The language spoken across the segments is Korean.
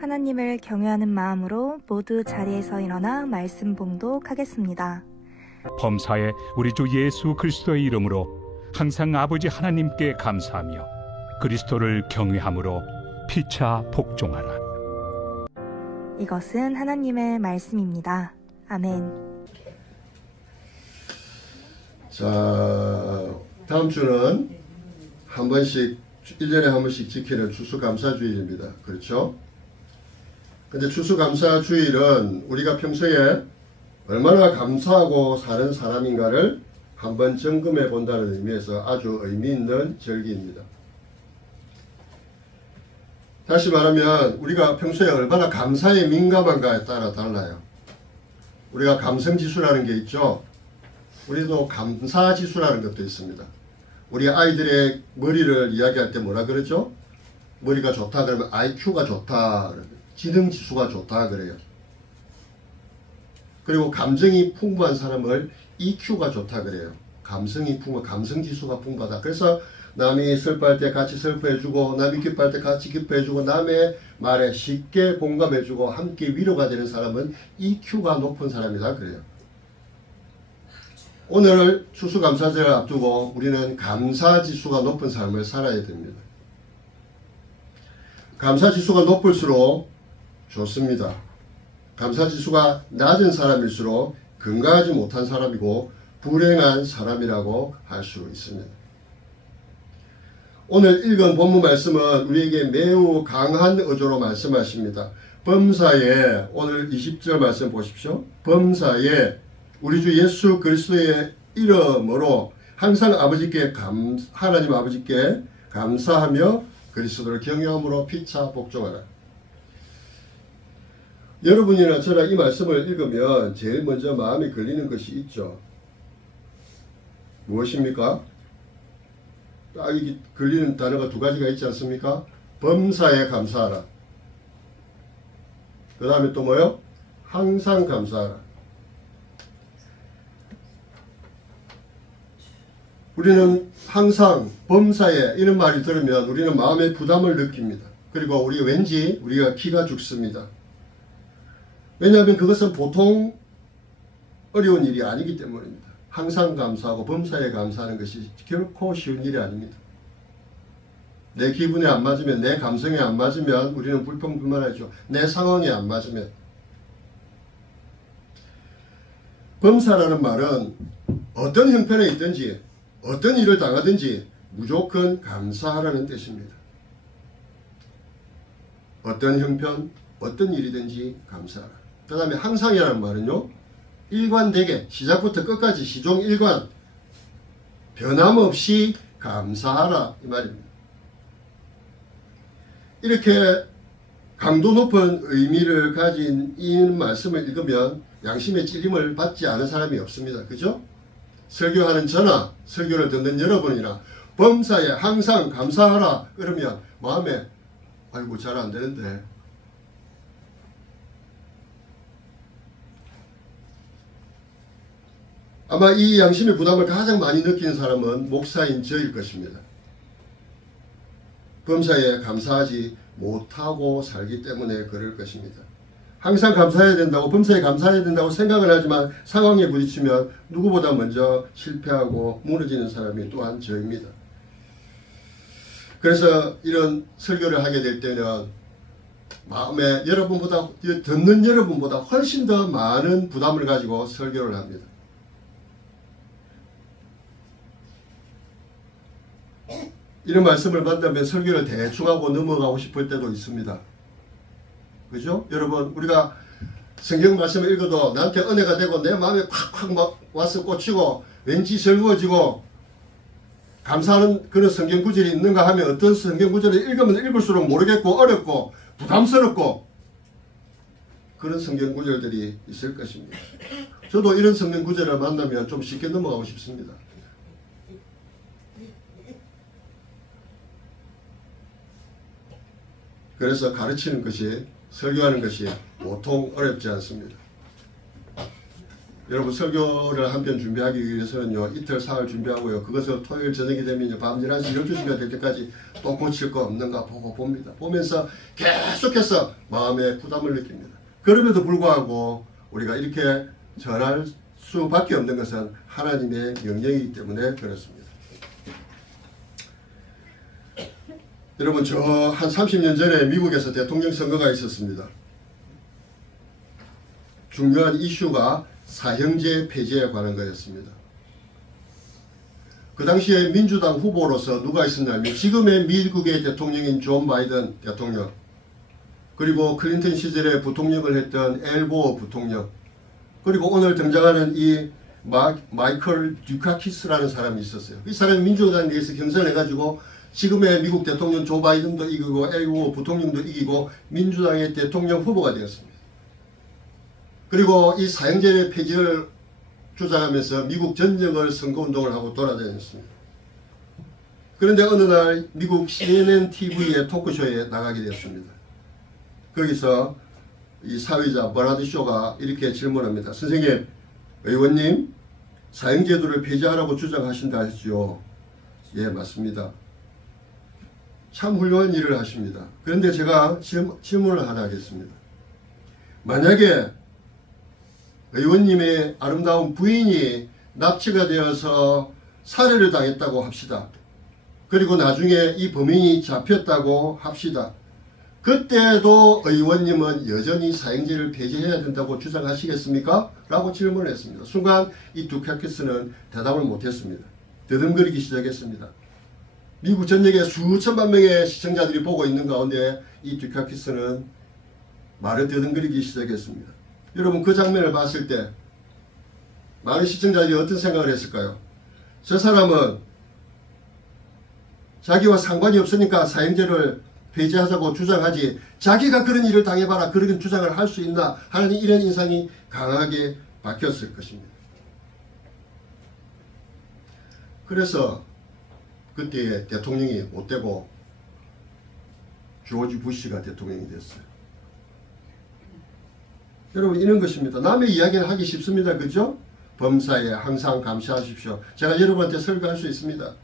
하나님을 경외하는 마음으로 모두 자리에서 일어나 말씀 봉독하겠습니다. 범사에 우리 주 예수 그리스도의 이름으로 항상 아버지 하나님께 감사하며 그리스도를 경외함으로 피차 복종하라. 이것은 하나님의 말씀입니다. 아멘. 자, 다음 주는 한 번씩 1년에 한 번씩 지키는 추수감사주일입니다. 그렇죠? 근데 추수감사주일은 우리가 평소에 얼마나 감사하고 사는 사람인가를 한번 점검해 본다는 의미에서 아주 의미 있는 절기입니다. 다시 말하면 우리가 평소에 얼마나 감사에 민감한가에 따라 달라요. 우리가 감성지수라는 게 있죠. 우리도 감사지수라는 것도 있습니다. 우리 아이들의 머리를 이야기할 때 뭐라 그러죠? 머리가 좋다 그러면 IQ가 좋다 그러면 지능지수가 좋다 그래요. 그리고 감정이 풍부한 사람을 EQ가 좋다 그래요. 감성이 풍부, 감성지수가 풍부하다. 그래서 남이 슬퍼할 때 같이 슬퍼해주고, 남이 기뻐할 때 같이 기뻐해주고, 남의 말에 쉽게 공감해주고 함께 위로가 되는 사람은 EQ가 높은 사람이다 그래요. 오늘 추수감사절을 앞두고 우리는 감사지수가 높은 삶을 살아야 됩니다. 감사지수가 높을수록 좋습니다. 감사지수가 낮은 사람일수록 건강하지 못한 사람이고 불행한 사람이라고 할 수 있습니다. 오늘 읽은 본문 말씀은 우리에게 매우 강한 어조로 말씀하십니다. 범사에 오늘 20절 말씀 보십시오. 범사에 우리 주 예수 그리스도의 이름으로 항상 하나님 아버지께 감사하며 그리스도를 경외함으로 피차 복종하라. 여러분이나 저나 이 말씀을 읽으면 제일 먼저 마음에 걸리는 것이 있죠. 무엇입니까? 딱 걸리는 단어가 두 가지가 있지 않습니까? 범사에 감사하라. 그 다음에 또 뭐요? 항상 감사하라. 우리는 항상 범사에 이런 말이 들으면 우리는 마음의 부담을 느낍니다. 그리고 우리가 기가 죽습니다. 왜냐하면 그것은 보통 어려운 일이 아니기 때문입니다. 항상 감사하고 범사에 감사하는 것이 결코 쉬운 일이 아닙니다. 내 기분에 안 맞으면, 내 감성에 안 맞으면 우리는 불평불만하죠. 내 상황에 안 맞으면. 범사라는 말은 어떤 형편에 있든지 어떤 일을 당하든지 무조건 감사하라는 뜻입니다. 어떤 형편, 어떤 일이든지 감사하라. 그 다음에 항상이라는 말은요, 일관되게 시작부터 끝까지 시종일관 변함없이 감사하라 이 말입니다. 이렇게 강도 높은 의미를 가진 이 말씀을 읽으면 양심의 찔림을 받지 않은 사람이 없습니다. 그죠? 설교하는 저나 설교를 듣는 여러분이나 범사에 항상 감사하라 그러면 마음에 아이고 잘 안 되는데, 아마 이 양심의 부담을 가장 많이 느끼는 사람은 목사인 저일 것입니다. 범사에 감사하지 못하고 살기 때문에 그럴 것입니다. 항상 감사해야 된다고, 범사에 감사해야 된다고 생각을 하지만 상황에 부딪히면 누구보다 먼저 실패하고 무너지는 사람이 또한 저입니다. 그래서 이런 설교를 하게 될 때는 마음에 듣는 여러분보다 훨씬 더 많은 부담을 가지고 설교를 합니다. 이런 말씀을 만나면 설교를 대충 하고 넘어가고 싶을 때도 있습니다. 그죠? 여러분, 우리가 성경 말씀을 읽어도 나한테 은혜가 되고 내 마음에 콱콱 막 와서 꽂히고 왠지 즐거워지고 감사하는 그런 성경 구절이 있는가 하면 어떤 성경 구절을 읽으면 읽을수록 모르겠고 어렵고 부담스럽고 그런 성경 구절들이 있을 것입니다. 저도 이런 성경 구절을 만나면 좀 쉽게 넘어가고 싶습니다. 그래서 가르치는 것이, 설교하는 것이 보통 어렵지 않습니다. 여러분 설교를 한 편 준비하기 위해서는요 이틀 사흘 준비하고요 그것을 토요일 저녁이 되면 밤 11시 12시가 될 때까지 또 고칠 거 없는가 보고 봅니다. 보면서 계속해서 마음에 부담을 느낍니다. 그럼에도 불구하고 우리가 이렇게 전할 수밖에 없는 것은 하나님의 명령이기 때문에 그렇습니다. 여러분 저 한 30년 전에 미국에서 대통령 선거가 있었습니다. 중요한 이슈가 사형제 폐지에 관한 거였습니다. 그 당시에 민주당 후보로서 누가 있었냐면 지금의 미국의 대통령인 존 바이든 대통령, 그리고 클린턴 시절에 부통령을 했던 엘 고어 부통령, 그리고 오늘 등장하는 이 마이클 듀카키스라는 사람이 있었어요. 이 사람이 민주당에 대해서 경선해가지고 지금의 미국 대통령 조 바이든도 이기고 엘 고어 부통령도 이기고 민주당의 대통령 후보가 되었습니다. 그리고 이 사형제 폐지를 주장하면서 미국 전역을 선거운동을 하고 돌아다녔습니다. 그런데 어느 날 미국 CNN TV의 토크쇼에 나가게 되었습니다. 거기서 이 사회자 버나드 쇼가 이렇게 질문합니다. 선생님, 의원님, 사형제도를 폐지하라고 주장하신다 하시죠? 예, 맞습니다. 참 훌륭한 일을 하십니다. 그런데 제가 질문을 하나 하겠습니다. 만약에 의원님의 아름다운 부인이 납치가 되어서 살해를 당했다고 합시다. 그리고 나중에 이 범인이 잡혔다고 합시다. 그때도 의원님은 여전히 사형제를 폐지해야 된다고 주장하시겠습니까? 라고 질문을 했습니다. 순간 이 듀카키스는 대답을 못했습니다. 더듬거리기 시작했습니다. 미국 전역에 수천만 명의 시청자들이 보고 있는 가운데 이 듀카키스는 말을 더듬거리기 시작했습니다. 여러분 그 장면을 봤을 때 많은 시청자들이 어떤 생각을 했을까요? 저 사람은 자기와 상관이 없으니까 사형제를 폐지하자고 주장하지 자기가 그런 일을 당해봐라 그런 주장을 할 수 있나 하는 이런 인상이 강하게 박혔을 것입니다. 그래서 그때 대통령이 못되고 조지 부시가 대통령이 됐어요. 여러분 이런 것입니다. 남의 이야기를 하기 쉽습니다. 그죠? 범사에 항상 감사하십시오. 제가 여러분한테 설교할 수 있습니다.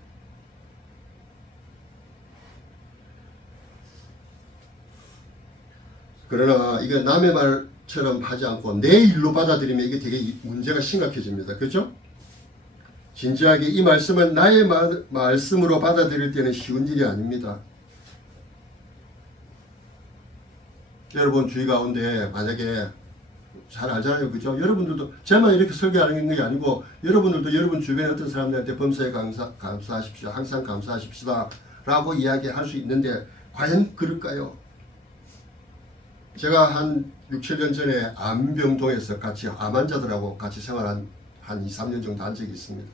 그러나 이게 남의 말처럼 하지 않고 내 일로 받아들이면 이게 되게 문제가 심각해집니다. 그죠? 진지하게 이 말씀은 나의 말씀으로 받아들일 때는 쉬운 일이 아닙니다. 여러분 주의 가운데 만약에 잘 알잖아요. 그죠? 여러분들도 제만 이렇게 설교하는 게 아니고 여러분들도 여러분 주변에 어떤 사람들한테 범사에 감사하십시오. 항상 감사하십시다 라고 이야기할 수 있는데 과연 그럴까요? 제가 한 6, 7년 전에 암병동에서 같이 암 환자들하고 같이 생활한 한 2, 3년 정도 한 적이 있습니다.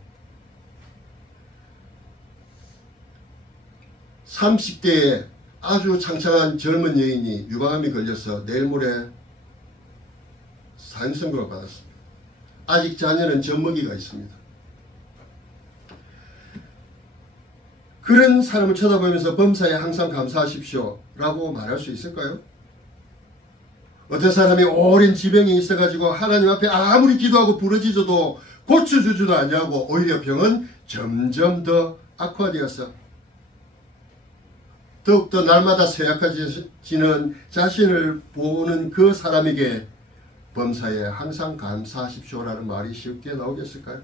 30대에 아주 창창한 젊은 여인이 유방암이 걸려서 내일 모레 사형 선고를 받았습니다. 아직 자녀는 젖먹이가 있습니다. 그런 사람을 쳐다보면서 범사에 항상 감사하십시오 라고 말할 수 있을까요? 어떤 사람이 오랜 지병이 있어가지고 하나님 앞에 아무리 기도하고 부르짖어도 고쳐주지도 않냐고 오히려 병은 점점 더 악화되어서 더욱더 날마다 쇠약해지는 자신을 보는 그 사람에게 범사에 항상 감사하십시오라는 말이 쉽게 나오겠을까요?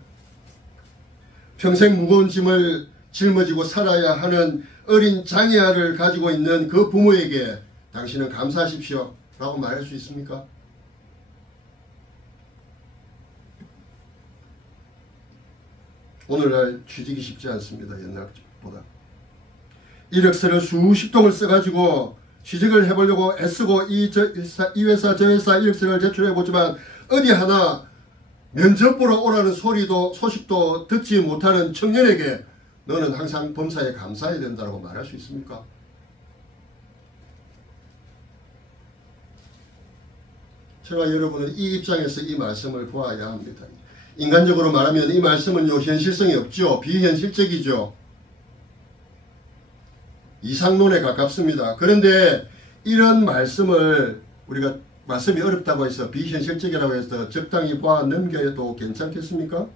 평생 무거운 짐을 짊어지고 살아야 하는 어린 장애아를 가지고 있는 그 부모에게 당신은 감사하십시오 라고 말할 수 있습니까? 오늘날 취직이 쉽지 않습니다. 옛날보다. 이력서를 수십 통을 써가지고 취직을 해보려고 애쓰고 이 회사 저 회사 이력서를 제출해보지만 어디 하나 면접 보러 오라는 소식도 듣지 못하는 청년에게 너는 항상 범사에 감사해야 된다고 말할 수 있습니까? 제가 여러분은 이 입장에서 이 말씀을 보아야 합니다. 인간적으로 말하면 이 말씀은요 현실성이 없죠. 비현실적이죠. 이상론에 가깝습니다. 그런데 이런 말씀을 우리가 말씀이 어렵다고 해서 비현실적이라고 해서 적당히 봐 넘겨도 괜찮겠습니까?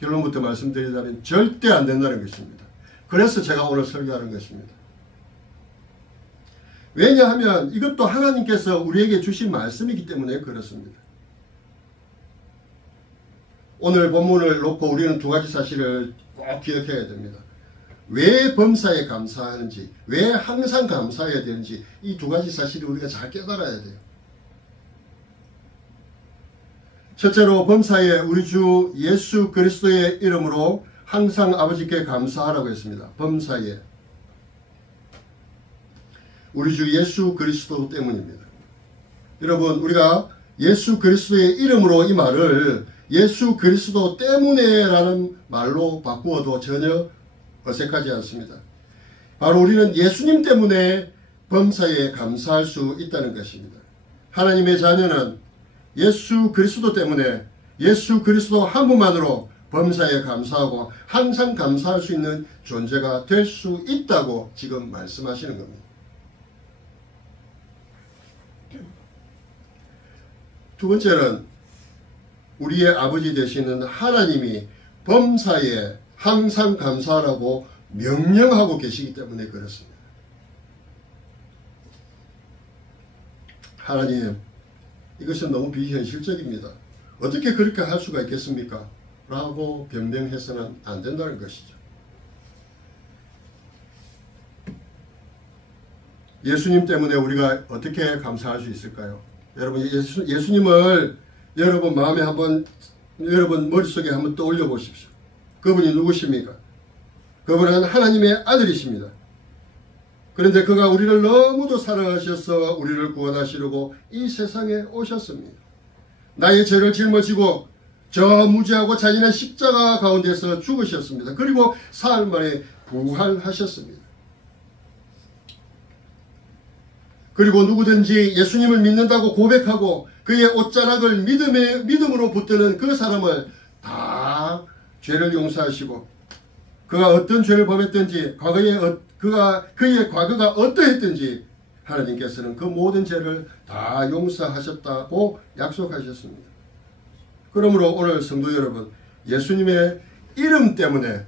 결론부터 말씀드리자면 절대 안 된다는 것입니다. 그래서 제가 오늘 설교하는 것입니다. 왜냐하면 이것도 하나님께서 우리에게 주신 말씀이기 때문에 그렇습니다. 오늘 본문을 놓고 우리는 두 가지 사실을 꼭 기억해야 됩니다. 왜 범사에 감사하는지, 왜 항상 감사해야 되는지, 이 두 가지 사실을 우리가 잘 깨달아야 돼요. 첫째로 범사에 우리 주 예수 그리스도의 이름으로 항상 아버지께 감사하라고 했습니다. 범사에 우리 주 예수 그리스도 때문입니다. 여러분, 우리가 예수 그리스도의 이름으로 이 말을 예수 그리스도 때문에 라는 말로 바꾸어도 전혀 어색하지 않습니다. 바로 우리는 예수님 때문에 범사에 감사할 수 있다는 것입니다. 하나님의 자녀는 예수 그리스도 때문에 예수 그리스도 한 분만으로 범사에 감사하고 항상 감사할 수 있는 존재가 될 수 있다고 지금 말씀하시는 겁니다. 두 번째는 우리의 아버지 되시는 하나님이 범사에 항상 감사하라고 명령하고 계시기 때문에 그렇습니다. 하나님, 이것은 너무 비현실적입니다. 어떻게 그렇게 할 수가 있겠습니까? 라고 변명해서는 안 된다는 것이죠. 예수님 때문에 우리가 어떻게 감사할 수 있을까요? 여러분, 예수님을 여러분 마음에 한번, 여러분 머릿속에 한번 떠올려 보십시오. 그분이 누구십니까? 그분은 하나님의 아들이십니다. 그런데 그가 우리를 너무도 사랑하셔서 우리를 구원하시려고 이 세상에 오셨습니다. 나의 죄를 짊어지고 저 무지하고 잔인한 십자가 가운데서 죽으셨습니다. 그리고 사흘 만에 부활하셨습니다. 그리고 누구든지 예수님을 믿는다고 고백하고 그의 옷자락을 믿음으로 붙드는 그 사람을 다 죄를 용서하시고 그가 어떤 죄를 범했든지 그의 과거가 어떠했든지 하나님께서는 그 모든 죄를 다 용서하셨다고 약속하셨습니다. 그러므로 오늘 성도 여러분, 예수님의 이름 때문에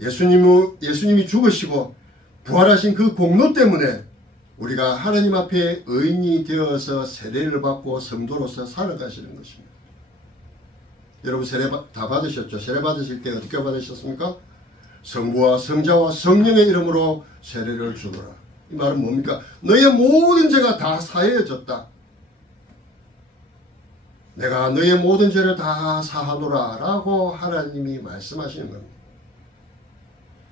예수님이 죽으시고 부활하신 그 공로 때문에 우리가 하나님 앞에 의인이 되어서 세례를 받고 성도로서 살아가시는 것입니다. 여러분 세례 다 받으셨죠? 세례 받으실 때 어떻게 받으셨습니까? 성부와 성자와 성령의 이름으로 세례를 주노라. 이 말은 뭡니까? 너의 모든 죄가 다 사해졌다. 내가 너의 모든 죄를 다 사하노라 라고 하나님이 말씀하시는 겁니다.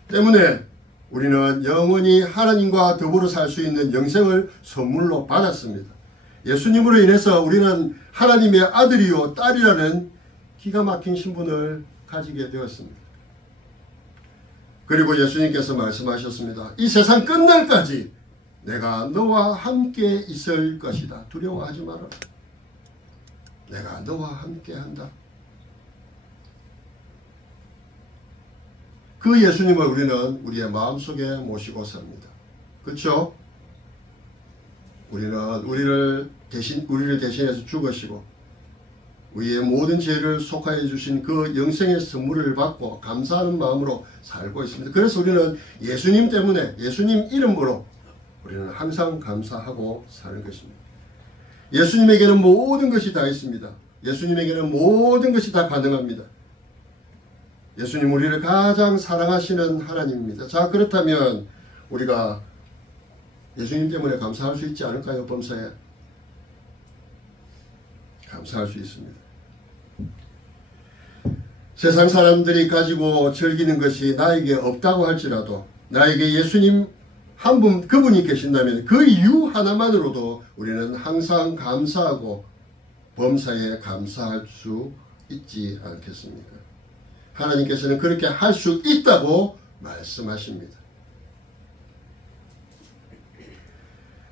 때문에 우리는 영원히 하나님과 더불어 살 수 있는 영생을 선물로 받았습니다. 예수님으로 인해서 우리는 하나님의 아들이요 딸이라는 기가 막힌 신분을 가지게 되었습니다. 그리고 예수님께서 말씀하셨습니다. 이 세상 끝날까지 내가 너와 함께 있을 것이다. 두려워하지 마라. 내가 너와 함께 한다. 그 예수님을 우리는 우리의 마음속에 모시고 삽니다. 그렇죠? 우리는 우리를 대신해서 죽으시고 우리의 모든 죄를 속하여 주신 그 영생의 선물을 받고 감사하는 마음으로 살고 있습니다. 그래서 우리는 예수님 때문에 예수님 이름으로 우리는 항상 감사하고 사는 것입니다. 예수님에게는 모든 것이 다 있습니다. 예수님에게는 모든 것이 다 가능합니다. 예수님 우리를 가장 사랑하시는 하나님입니다. 자, 그렇다면 우리가 예수님 때문에 감사할 수 있지 않을까요? 범사에 감사할 수 있습니다. 세상 사람들이 가지고 즐기는 것이 나에게 없다고 할지라도 나에게 예수님 한 분 그분이 계신다면 그 이유 하나만으로도 우리는 항상 감사하고 범사에 감사할 수 있지 않겠습니까? 하나님께서는 그렇게 할 수 있다고 말씀하십니다.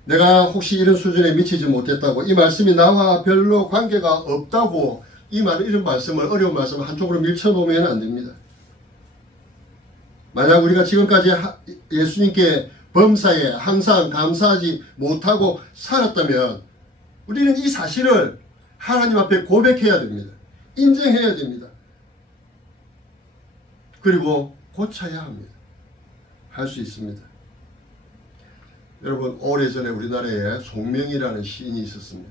내가 혹시 이런 수준에 미치지 못했다고 이 말씀이 나와 별로 관계가 없다고 이런 말씀을 어려운 말씀을 한쪽으로 밀쳐놓으면 안 됩니다. 만약 우리가 지금까지 예수님께 범사에 항상 감사하지 못하고 살았다면 우리는 이 사실을 하나님 앞에 고백해야 됩니다. 인정해야 됩니다. 그리고 고쳐야 합니다. 할 수 있습니다. 여러분, 오래전에 우리나라에 송명이라는 시인이 있었습니다.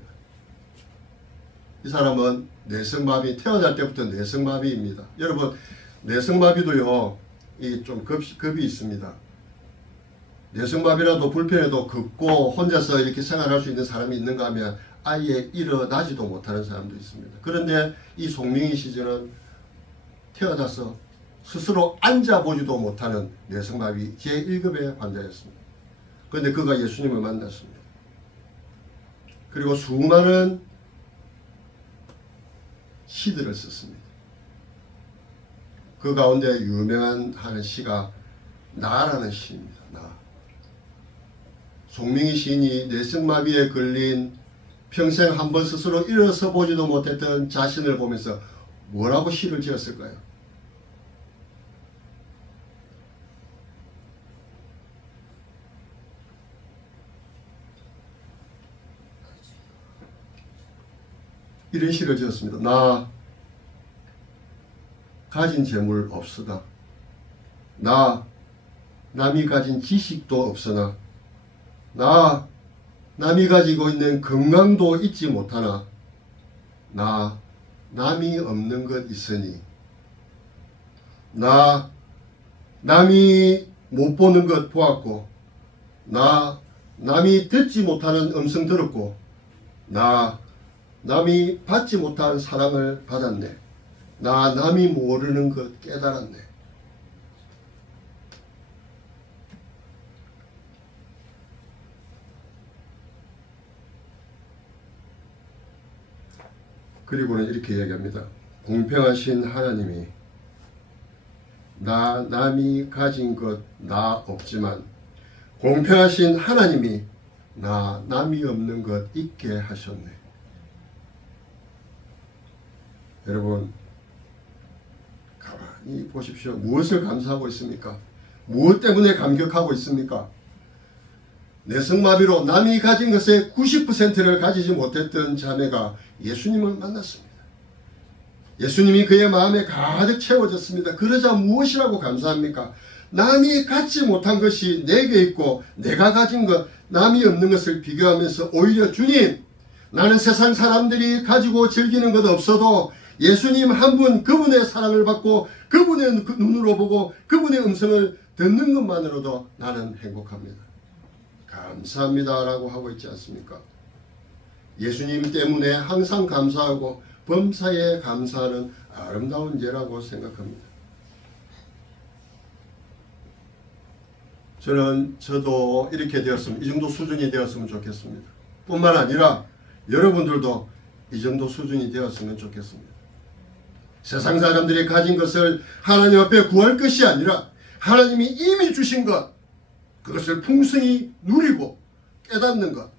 이 사람은 내성마비, 태어날 때부터 내성마비입니다. 여러분, 내성마비도요, 좀 급이 있습니다. 내성마비라도 불편해도 걷고 혼자서 이렇게 생활할 수 있는 사람이 있는가 하면 아예 일어나지도 못하는 사람도 있습니다. 그런데 이 송명희 시인은 태어나서 스스로 앉아보지도 못하는 내성마비 제1급의 환자였습니다. 그런데 그가 예수님을 만났습니다. 그리고 수많은 시들을 썼습니다. 그 가운데 유명한 하는 시가 나라는 시입니다. 나. 송명희 시인이 내성마비에 걸린 평생 한 번 스스로 일어서 보지도 못했던 자신을 보면서 뭐라고 시를 지었을까요? 이런 시를 지었습니다. 나 가진 재물 없으나, 나 남이 가진 지식도 없으나, 나 남이 가지고 있는 건강도 잊지 못하나, 나 남이 없는 것 있으니, 나 남이 못 보는 것 보았고, 나 남이 듣지 못하는 음성 들었고, 나 남이 받지 못한 사랑을 받았네. 나 남이 모르는 것 깨달았네. 그리고는 이렇게 이야기합니다. 공평하신 하나님이 나 남이 가진 것 나 없지만 공평하신 하나님이 나 남이 없는 것 있게 하셨네. 여러분, 가만히 보십시오. 무엇을 감사하고 있습니까? 무엇 때문에 감격하고 있습니까? 내성마비로 남이 가진 것의 90%를 가지지 못했던 자매가 예수님을 만났습니다. 예수님이 그의 마음에 가득 채워졌습니다. 그러자 무엇이라고 감사합니까? 남이 갖지 못한 것이 내게 있고 내가 가진 것, 남이 없는 것을 비교하면서 오히려 주님, 나는 세상 사람들이 가지고 즐기는 것 없어도 예수님 한 분, 그분의 사랑을 받고 그분의 눈으로 보고 그분의 음성을 듣는 것만으로도 나는 행복합니다. 감사합니다 라고 하고 있지 않습니까? 예수님 때문에 항상 감사하고 범사에 감사하는 아름다운 예라고 생각합니다. 저도 이렇게 되었으면, 이 정도 수준이 되었으면 좋겠습니다. 뿐만 아니라 여러분들도 이 정도 수준이 되었으면 좋겠습니다. 세상 사람들이 가진 것을 하나님 앞에 구할 것이 아니라 하나님이 이미 주신 것, 그것을 풍성히 누리고 깨닫는 것,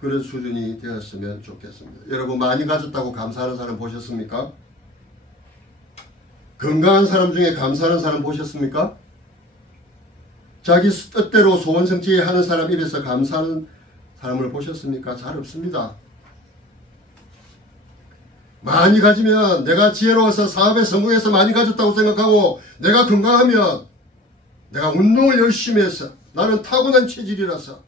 그런 수준이 되었으면 좋겠습니다. 여러분, 많이 가졌다고 감사하는 사람 보셨습니까? 건강한 사람 중에 감사하는 사람 보셨습니까? 자기 뜻대로 소원 성취하는 사람 입에서 감사하는 사람을 보셨습니까? 잘 없습니다. 많이 가지면 내가 지혜로워서 사업에 성공해서 많이 가졌다고 생각하고, 내가 건강하면 내가 운동을 열심히 해서 나는 타고난 체질이라서.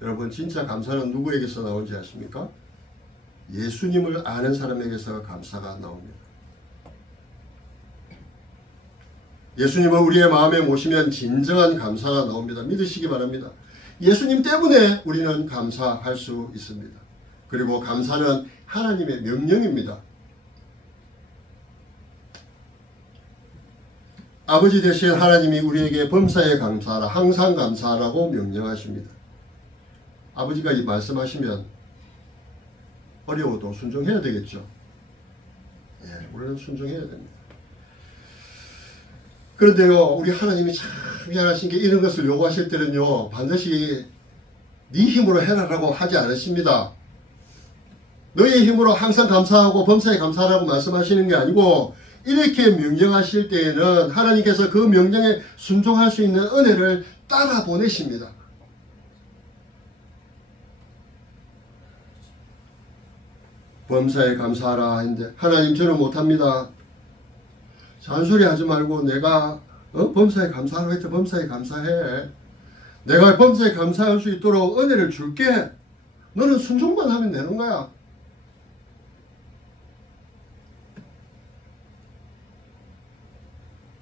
여러분, 진짜 감사는 누구에게서 나오는지 아십니까? 예수님을 아는 사람에게서 감사가 나옵니다. 예수님을 우리의 마음에 모시면 진정한 감사가 나옵니다. 믿으시기 바랍니다. 예수님 때문에 우리는 감사할 수 있습니다. 그리고 감사는 하나님의 명령입니다. 아버지 되신 하나님이 우리에게 범사에 감사하라, 항상 감사하라고 명령하십니다. 아버지가 이 말씀하시면 어려워도 순종해야 되겠죠. 예, 우리는 순종해야 됩니다. 그런데요, 우리 하나님이 참 미안하신 게, 이런 것을 요구하실 때는요, 반드시 네 힘으로 해라라고 하지 않으십니다. 너의 힘으로 항상 감사하고 범사에 감사하라고 말씀하시는 게 아니고, 이렇게 명령하실 때에는 하나님께서 그 명령에 순종할 수 있는 은혜를 따라 보내십니다. 범사에 감사하라 했는데 하나님 저는 못합니다. 잔소리하지 말고 내가 범사에 감사하라고 했죠. 범사에 감사해. 내가 범사에 감사할 수 있도록 은혜를 줄게. 너는 순종만 하면 되는 거야.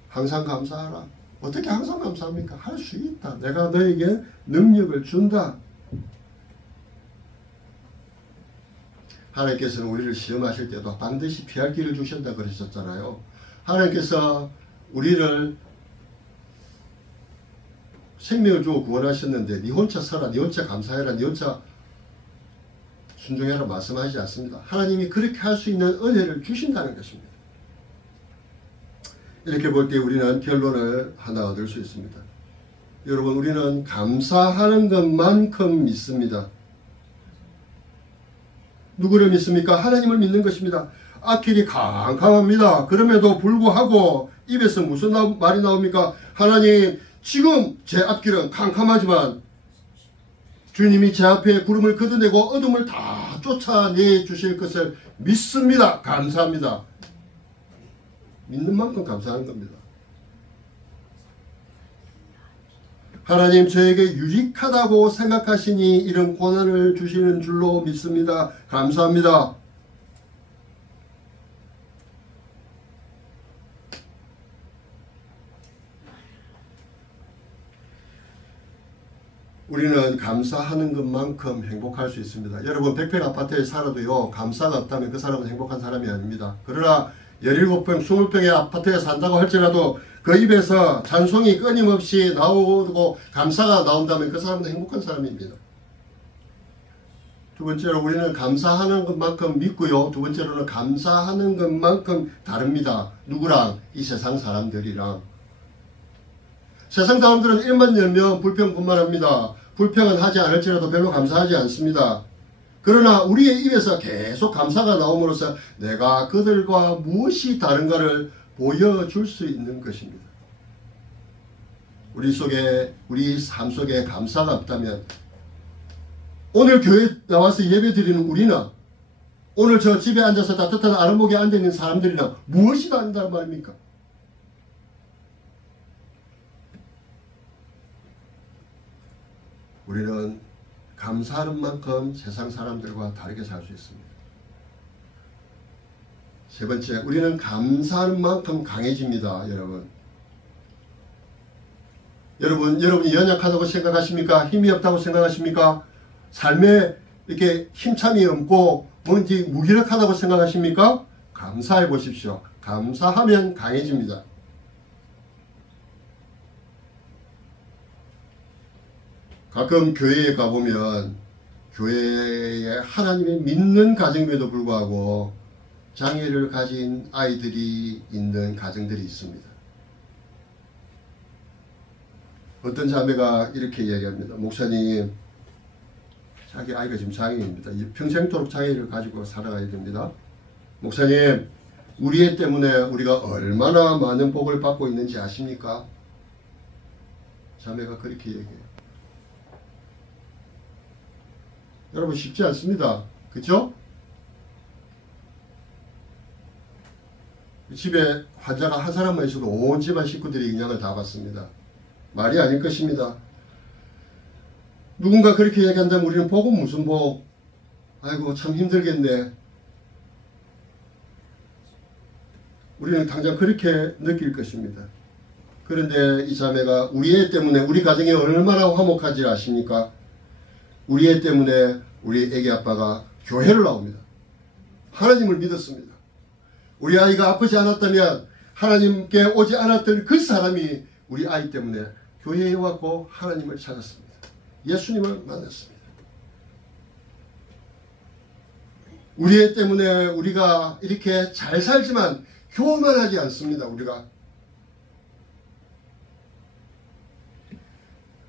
항상 감사하라. 어떻게 항상 감사합니까? 할 수 있다. 내가 너에게 능력을 준다. 하나님께서는 우리를 시험하실 때도 반드시 피할 길을 주신다 그러셨잖아요. 하나님께서 우리를 생명을 주고 구원하셨는데 니 혼자 서라, 니 혼자 감사해라, 니 혼자 순종해라 말씀하지 않습니다. 하나님이 그렇게 할 수 있는 은혜를 주신다는 것입니다. 이렇게 볼 때 우리는 결론을 하나 얻을 수 있습니다. 여러분, 우리는 감사하는 것만큼 믿습니다. 누구를 믿습니까? 하나님을 믿는 것입니다. 앞길이 캄캄합니다. 그럼에도 불구하고 입에서 무슨 말이 나옵니까? 하나님, 지금 제 앞길은 캄캄하지만 주님이 제 앞에 구름을 걷어내고 어둠을 다 쫓아내 주실 것을 믿습니다. 감사합니다. 믿는 만큼 감사하는 겁니다. 하나님, 저에게 유익하다고 생각하시니 이런 고난을 주시는 줄로 믿습니다. 감사합니다. 우리는 감사하는 것만큼 행복할 수 있습니다. 여러분, 100평 아파트에 살아도요, 감사가 없다면 그 사람은 행복한 사람이 아닙니다. 그러나 17평, 20평의 아파트에 산다고 할지라도 그 입에서 찬송이 끊임없이 나오고 감사가 나온다면 그 사람은 행복한 사람입니다. 두 번째로 우리는 감사하는 것만큼 믿고요. 두 번째로는 감사하는 것만큼 다릅니다. 누구랑? 이 세상 사람들이랑. 세상 사람들은 입만 열면 불평뿐만 합니다. 불평은 하지 않을지라도 별로 감사하지 않습니다. 그러나 우리의 입에서 계속 감사가 나옴으로써 내가 그들과 무엇이 다른가를 보여줄 수 있는 것입니다. 우리 삶 속에 감사가 없다면 오늘 교회에 나와서 예배 드리는 우리나 오늘 저 집에 앉아서 따뜻한 아랫목에 앉아있는 사람들이나 무엇이 다른다는 말입니까? 우리는 감사하는 만큼 세상 사람들과 다르게 살 수 있습니다. 세 번째, 우리는 감사하는 만큼 강해집니다. 여러분이 연약하다고 생각하십니까? 힘이 없다고 생각하십니까? 삶에 이렇게 힘참이 없고 뭔지 무기력하다고 생각하십니까? 감사해 보십시오. 감사하면 강해집니다. 가끔 교회에 가보면 교회에 하나님을 믿는 가정임에도 불구하고 장애를 가진 아이들이 있는 가정들이 있습니다. 어떤 자매가 이렇게 이야기합니다. 목사님, 자기 아이가 지금 장애입니다. 평생토록 장애를 가지고 살아가야 됩니다. 목사님, 우리 애 때문에 우리가 얼마나 많은 복을 받고 있는지 아십니까? 자매가 그렇게 얘기해요. 여러분, 쉽지 않습니다. 그렇죠? 집에 환자가 한 사람만 있어도 온 집안 식구들이 영향을 다 받습니다. 말이 아닐 것입니다. 누군가 그렇게 얘기한다면 우리는 복은 무슨 복? 아이고 참 힘들겠네. 우리는 당장 그렇게 느낄 것입니다. 그런데 이 자매가 우리 애 때문에 우리 가정이 얼마나 화목한지 아십니까? 우리 애 때문에 우리 애기 아빠가 교회를 나옵니다. 하나님을 믿었습니다. 우리 아이가 아프지 않았다면 하나님께 오지 않았던 그 사람이 우리 아이 때문에 교회에 왔고 하나님을 찾았습니다. 예수님을 만났습니다. 우리 애 때문에 우리가 이렇게 잘 살지만 교만하지 않습니다.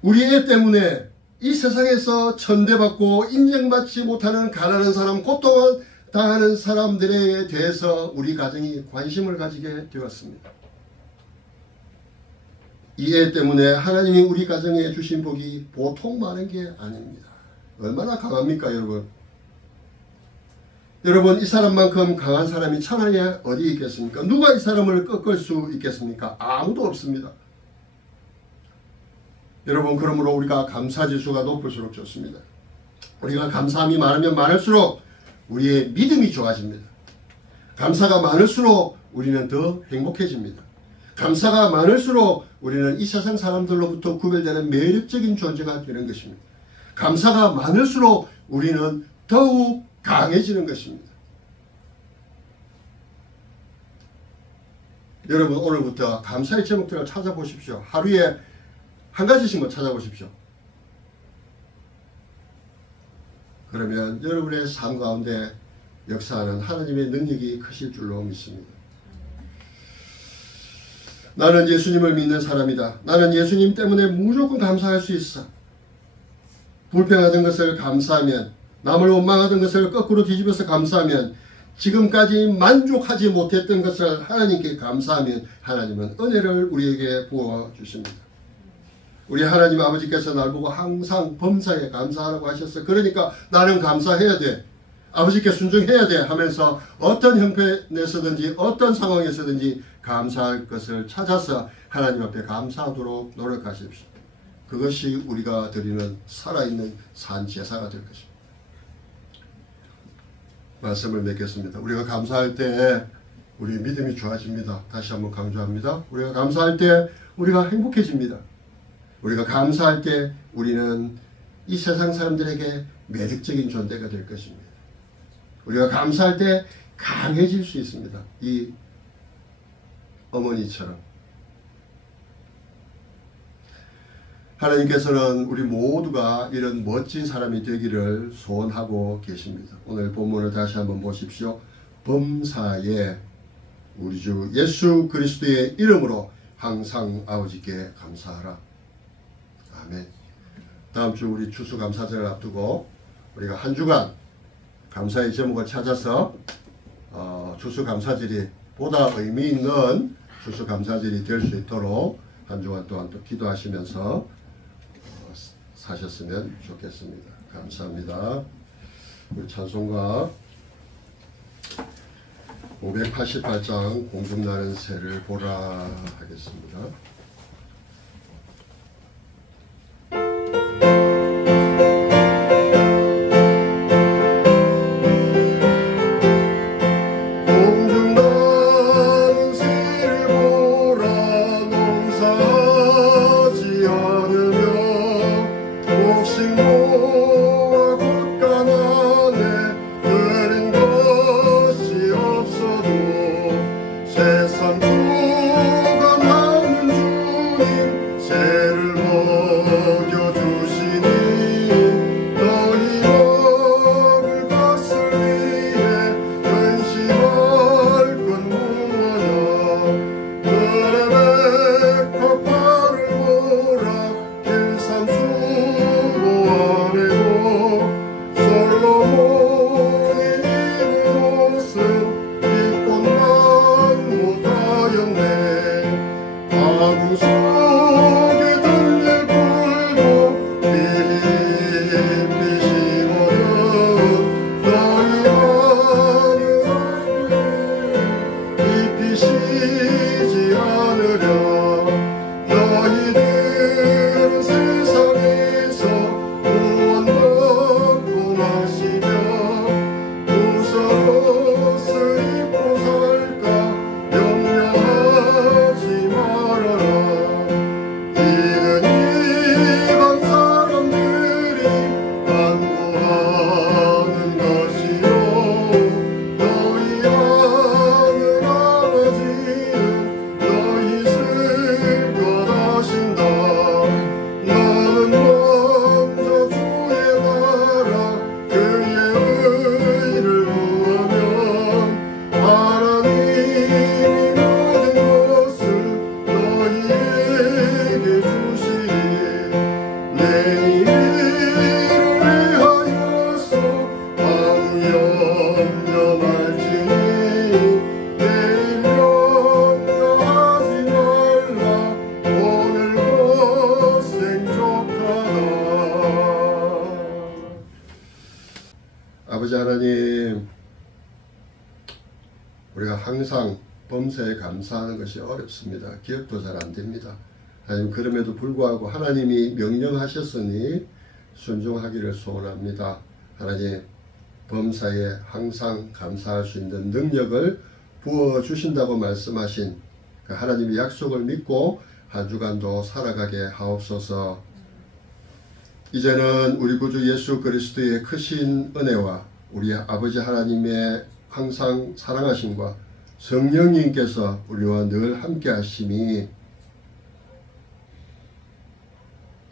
우리 애 때문에 이 세상에서 천대받고 인정받지 못하는 가난한 사람, 고통한 당하는 사람들에 대해서 우리 가정이 관심을 가지게 되었습니다. 이해 때문에 하나님이 우리 가정에 주신 복이 보통 많은 게 아닙니다. 얼마나 강합니까, 여러분? 여러분, 이 사람만큼 강한 사람이 천하에 어디 있겠습니까? 누가 이 사람을 꺾을 수 있겠습니까? 아무도 없습니다. 여러분, 그러므로 우리가 감사지수가 높을수록 좋습니다. 우리가 감사함이 많으면 많을수록 우리의 믿음이 좋아집니다. 감사가 많을수록 우리는 더 행복해집니다. 감사가 많을수록 우리는 이 세상 사람들로부터 구별되는 매력적인 존재가 되는 것입니다. 감사가 많을수록 우리는 더욱 강해지는 것입니다. 여러분, 오늘부터 감사의 제목들을 찾아보십시오. 하루에 한 가지씩만 찾아보십시오. 그러면 여러분의 삶 가운데 역사하는 하나님의 능력이 크실 줄로 믿습니다. 나는 예수님을 믿는 사람이다. 나는 예수님 때문에 무조건 감사할 수 있어. 불평하던 것을 감사하면, 남을 원망하던 것을 거꾸로 뒤집어서 감사하면, 지금까지 만족하지 못했던 것을 하나님께 감사하면 하나님은 은혜를 우리에게 부어주십니다. 우리 하나님 아버지께서 날 보고 항상 범사에 감사하라고 하셨어. 그러니까 나는 감사해야 돼. 아버지께 순종해야 돼 하면서 어떤 형편에서든지 어떤 상황에서든지 감사할 것을 찾아서 하나님 앞에 감사하도록 노력하십시오. 그것이 우리가 드리는 살아있는 산 제사가 될 것입니다. 말씀을 맺겠습니다. 우리가 감사할 때 우리 믿음이 좋아집니다. 다시 한번 강조합니다. 우리가 감사할 때 우리가 행복해집니다. 우리가 감사할 때 우리는 이 세상 사람들에게 매력적인 존재가 될 것입니다. 우리가 감사할 때 강해질 수 있습니다. 이 어머니처럼. 하나님께서는 우리 모두가 이런 멋진 사람이 되기를 소원하고 계십니다. 오늘 본문을 다시 한번 보십시오. 범사에 우리 주 예수 그리스도의 이름으로 항상 아버지께 감사하라. 아멘. 다음 주 우리 추수감사절을 앞두고 우리가 한 주간 감사의 제목을 찾아서 추수감사절이 보다 의미 있는 추수감사절이 될 수 있도록 한 주간 동안 또 기도하시면서 사셨으면 좋겠습니다. 감사합니다. 우리 찬송가 588장 공중나는 새를 보라 하겠습니다. 세상 두가 나는 줄 아버지 하나님, 우리가 항상 범사에 감사하는 것이 어렵습니다. 기억도 잘 안 됩니다. 하나님, 그럼에도 불구하고 하나님이 명령하셨으니 순종하기를 소원합니다. 하나님, 범사에 항상 감사할 수 있는 능력을 부어주신다고 말씀하신 그 하나님의 약속을 믿고 한 주간도 살아가게 하옵소서. 이제는 우리 구주 예수 그리스도의 크신 은혜와 우리 아버지 하나님의 항상 사랑하심과 성령님께서 우리와 늘 함께 하심이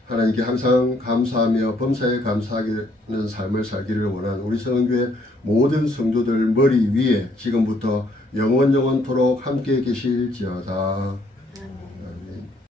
하나님께 항상 감사하며 범사에 감사하는 삶을 살기를 원하는 우리 성교회 모든 성도들 머리 위에 지금부터 영원토록 함께 계실지어다.